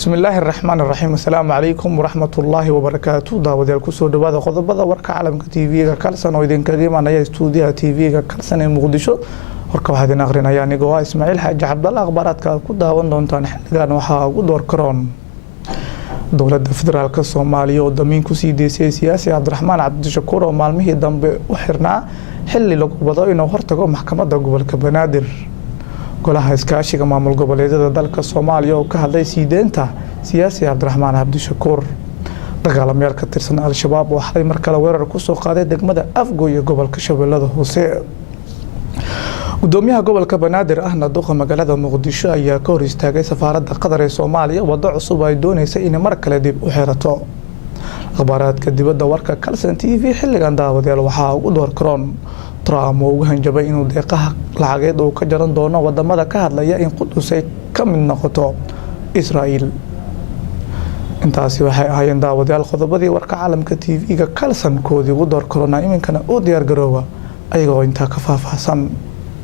بسم الله الرحمن الرحيم. السلام عليكم ورحمة الله وبركاته. داوديال كسو دبادة قodobada warka caalamka TV-ga kalsan oo idin kaga imanaya stuudiyaha TV-ga kalsan ee Muqdisho. Warka waxaa idin aqrinaya anigoo ah Ismaaciil Xaaji Cabdalla. Akhbaaradka ku daawan doontaan xilligan waxaa ugu door karoon dowladda federaalka Soomaaliya oo damiin ku sii deysay siyaasi Cabdiraxmaan Cabdishakuur oo maalmihii dambe u xirnaa xilli lagu wado inuu hortago maxkamadda gobolka Banaadir. golaha iskaashiga maamul goboleedyada dalka Soomaaliya oo ka hadlay siideenta siyaasi Cabdiraxmaan Cabdishakuur. dagaalamayaal ka tirsan Al-Shabaab oo xalay mar kale weerar ku soo qaaday degmada Afgoy ee gobolka Shabeellada Hoose. gudoomiyaha gobolka Banaadir ahna duqa magaalada Muqdisho ayaa ka hor istaagay safaaradda Qatar ee Soomaaliya wado cusub ay doonaysa in mar kale dib u xirato. akhbaaradka dibadda warka Kalsan TV xilligan daawadayaal waxaa ugu door karoon Trump oo hanjabay inuu deeqaha lacageed uu ka jaran doono wadamada ka hadlaya in Qudus ay ka mid noqoto Israa'iil. intaasi waxay ahaayeen daawadayaal qodobadii warka caalamka TV-ga Kalsan koodii ugu door karona iminkana oo diyaar garooba ayagoo intaa ka faahfaahsan.